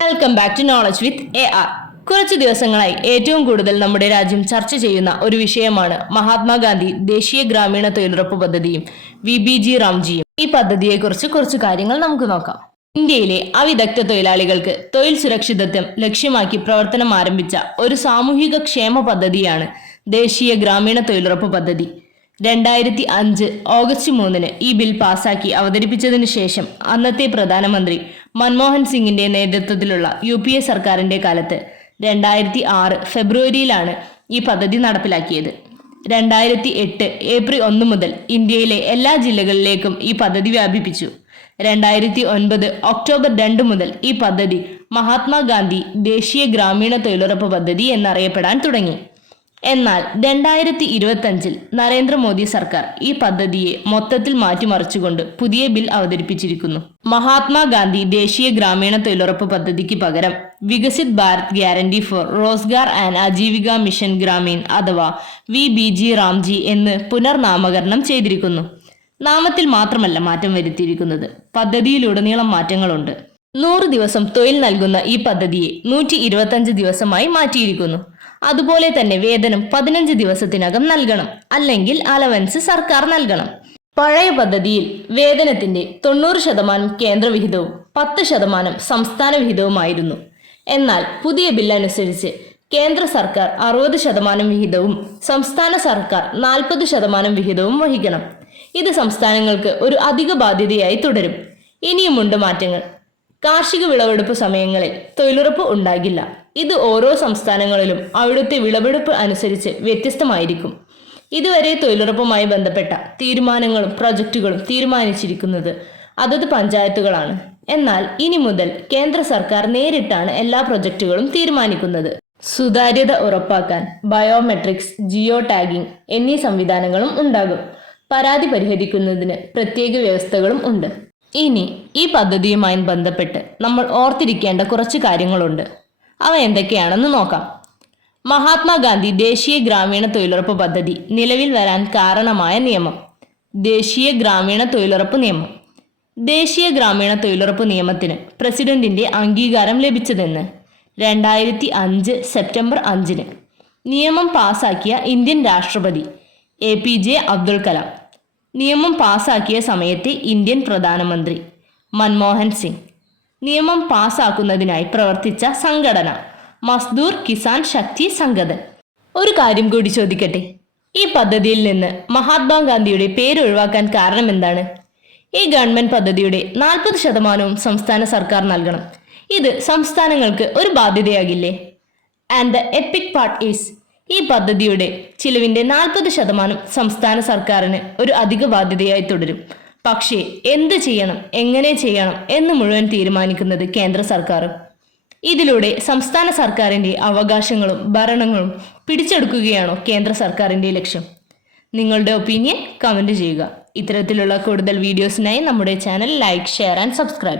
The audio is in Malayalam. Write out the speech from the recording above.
Welcome back to knowledge with AR. കുറച്ചു ദിവസങ്ങളായി ഏറ്റവും കൂടുതൽ നമ്മുടെ രാജ്യം ചർച്ച ചെയ്യുന്ന ഒരു വിഷയമാണ് മഹാത്മാഗാന്ധി ദേശീയ ഗ്രാമീണ തൊഴിലുറപ്പ് പദ്ധതിയും VBG റാംജിയും. ഈ പദ്ധതിയെക്കുറിച്ച് കുറച്ച് കാര്യങ്ങൾ നമുക്ക് നോക്കാം. ഇന്ത്യയിലെ അവിദഗ്ധ തൊഴിലാളികൾക്ക് തൊഴിൽ സുരക്ഷിതത്വം ലക്ഷ്യമാക്കി പ്രവർത്തനം ആരംഭിച്ച ഒരു സാമൂഹിക ക്ഷേമ പദ്ധതിയാണ് ദേശീയ ഗ്രാമീണ തൊഴിലുറപ്പ് പദ്ധതി. 2005 ഓഗസ്റ്റ് 3 ഈ ബിൽ പാസാക്കി അവതരിപ്പിച്ചതിനു ശേഷം അന്നത്തെ പ്രധാനമന്ത്രി മൻമോഹൻ സിംഗിന്റെ നേതൃത്വത്തിലുള്ള UPA സർക്കാരിന്റെ കാലത്ത് 2006 ഫെബ്രുവരിയിലാണ് ഈ പദ്ധതി നടപ്പിലാക്കിയത്. 2008 ഏപ്രിൽ 1 മുതൽ ഇന്ത്യയിലെ എല്ലാ ജില്ലകളിലേക്കും ഈ പദ്ധതി വ്യാപിപ്പിച്ചു. 2009 ഒക്ടോബർ 2 മുതൽ ഈ പദ്ധതി മഹാത്മാഗാന്ധി ദേശീയ ഗ്രാമീണ തൊഴിലുറപ്പ് പദ്ധതി എന്നറിയപ്പെടാൻ തുടങ്ങി. എന്നാൽ 2025 നരേന്ദ്രമോദി സർക്കാർ ഈ പദ്ധതിയെ മൊത്തത്തിൽ മാറ്റിമറിച്ചുകൊണ്ട് പുതിയ ബിൽ അവതരിപ്പിച്ചിരിക്കുന്നു. മഹാത്മാഗാന്ധി ദേശീയ ഗ്രാമീണ തൊഴിലുറപ്പ് പദ്ധതിക്ക് പകരം Viksit Bharat guarantee for Rozgar and Ajeevika mission Gramin അഥവാ VBG റാംജി എന്ന് പുനർനാമകരണം ചെയ്തിരിക്കുന്നു. നാമത്തിൽ മാത്രമല്ല മാറ്റം വരുത്തിയിരിക്കുന്നത്, പദ്ധതിയിലുടനീളം മാറ്റങ്ങളുണ്ട്. 100 ദിവസം തൊഴിൽ നൽകുന്ന ഈ പദ്ധതിയെ 125 ദിവസമായി മാറ്റിയിരിക്കുന്നു. അതുപോലെ തന്നെ വേതനം 15 ദിവസത്തിനകം നൽകണം, അല്ലെങ്കിൽ അലവൻസ് സർക്കാർ നൽകണം. പഴയ പദ്ധതിയിൽ വേതനത്തിന്റെ 90% കേന്ദ്ര വിഹിതവും 10% സംസ്ഥാന വിഹിതവുമായിരുന്നു. എന്നാൽ പുതിയ ബിൽ അനുസരിച്ച് കേന്ദ്ര സർക്കാർ 60% വിഹിതവും സംസ്ഥാന സർക്കാർ 40% വിഹിതവും വഹിക്കണം. ഇത് സംസ്ഥാനങ്ങൾക്ക് ഒരു അധിക ബാധ്യതയായി തുടരും. ഇനിയുമുണ്ട് മാറ്റങ്ങൾ. കാർഷിക വിളവെടുപ്പ് സമയങ്ങളിൽ തൊഴിലുറപ്പ് ഉണ്ടാകില്ല. ഇത് ഓരോ സംസ്ഥാനങ്ങളിലും അവിടുത്തെ വിളവെടുപ്പ് അനുസരിച്ച് വ്യത്യസ്തമായിരിക്കും. ഇതുവരെ തൊഴിലുറപ്പുമായി ബന്ധപ്പെട്ട തീരുമാനങ്ങളും പ്രൊജക്റ്റുകളും തീരുമാനിച്ചിരിക്കുന്നത് അതത് പഞ്ചായത്തുകളാണ്. എന്നാൽ ഇനി മുതൽ കേന്ദ്ര സർക്കാർ നേരിട്ടാണ് എല്ലാ പ്രൊജക്റ്റുകളും തീരുമാനിക്കുന്നത്. സുതാര്യത ഉറപ്പാക്കാൻ ബയോമെട്രിക്സ്, ജിയോ ടാഗിംഗ് എന്നീ സംവിധാനങ്ങളും ഉണ്ടാകും. പരാതി പരിഹരിക്കുന്നതിന് പ്രത്യേക വ്യവസ്ഥകളും ഉണ്ട്. ഇനി ഈ പദ്ധതിയുമായി ബന്ധപ്പെട്ട് നമ്മൾ ഓർത്തിരിക്കേണ്ട കുറച്ച് കാര്യങ്ങളുണ്ട്. അവ എന്തൊക്കെയാണെന്ന് നോക്കാം. മഹാത്മാഗാന്ധി ദേശീയ ഗ്രാമീണ തൊഴിലുറപ്പ് പദ്ധതി നിലവിൽ വരാൻ കാരണമായ നിയമം ദേശീയ ഗ്രാമീണ തൊഴിലുറപ്പ് നിയമം. ദേശീയ ഗ്രാമീണ തൊഴിലുറപ്പ് നിയമത്തിന് പ്രസിഡന്റിന്റെ അംഗീകാരം ലഭിച്ചതെന്ന് 2005 സെപ്റ്റംബർ 5 നിയമം പാസാക്കിയ ഇന്ത്യൻ രാഷ്ട്രപതി APJ അബ്ദുൽ കലാം. നിയമം പാസാക്കിയ സമയത്തെ ഇന്ത്യൻ പ്രധാനമന്ത്രി മൻമോഹൻ സിംഗ്. നിയമം പാസാക്കുന്നതിനായി പ്രവർത്തിച്ച സംഘടന മസ്ദൂർ കിസാൻ ശക്തി സംഗഠൻ. ഒരു കാര്യം കൂടി ചോദിക്കട്ടെ, ഈ പദ്ധതിയിൽ നിന്ന് മഹാത്മാഗാന്ധിയുടെ പേര് ഒഴിവാക്കാൻ കാരണം എന്താണ്? ഈ ഗവൺമെന്റ് പദ്ധതിയുടെ 40% സംസ്ഥാന സർക്കാർ നൽകണം. ഇത് സംസ്ഥാനങ്ങൾക്ക് ഒരു ബാധ്യതയാകില്ലേ? And the epic part is, ഈ പദ്ധതിയുടെ ചിലവിന്റെ 40% സംസ്ഥാന സർക്കാരിന് ഒരു അധിക ബാധ്യതയായി തുടരും. പക്ഷേ എന്ത് ചെയ്യണം, എങ്ങനെ ചെയ്യണം എന്ന് മുഴുവൻ തീരുമാനിക്കുന്നത് കേന്ദ്ര സർക്കാർ. ഇതിലൂടെ സംസ്ഥാന സർക്കാരിന്റെ അവകാശങ്ങളും ഭരണങ്ങളും പിടിച്ചെടുക്കുകയാണോ കേന്ദ്ര സർക്കാരിന്റെ ലക്ഷ്യം? നിങ്ങളുടെ ഒപ്പീനിയൻ കമന്റ് ചെയ്യുക. ഇത്തരത്തിലുള്ള കൂടുതൽ വീഡിയോസിനായി നമ്മുടെ channel like, share and subscribe.